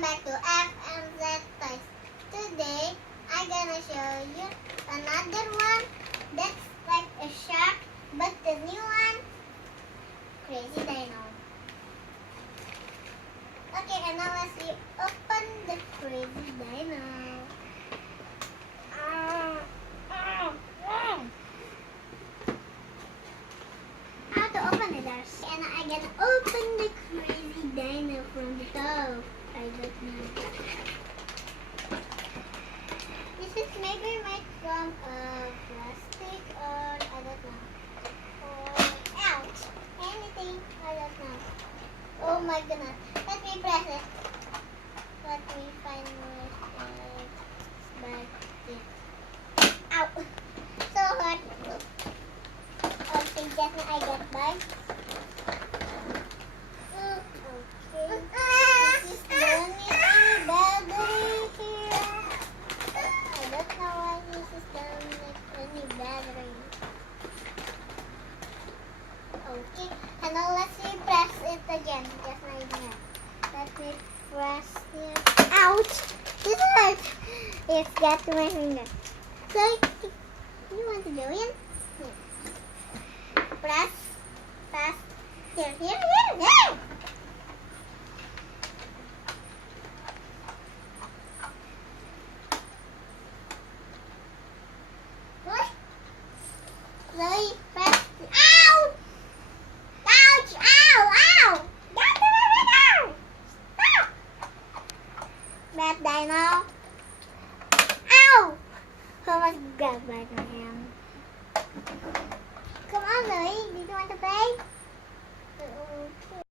Welcome back to FMZ Toys. Today, I'm gonna show you another one that's like a shark, but the new one, Crazy Dino. Okay, and now let's see, open the Crazy Dino. How to open the doors? And I'm gonna open the Crazy Dino from the top. I don't know. This is maybe made from plastic or I don't know. Or ouch! Anything, I don't know. Oh my goodness. Let me press it. Let me find my bag. Ow! So hard. Okay, just now I got back. Okay. This one is any battery here. I don't know why this is down like any battery. Okay, and now let's press it again. Just like that. Let me press it. Ouch! This hurts. It's got to my finger. So, you want to do it? Here. Press. Here.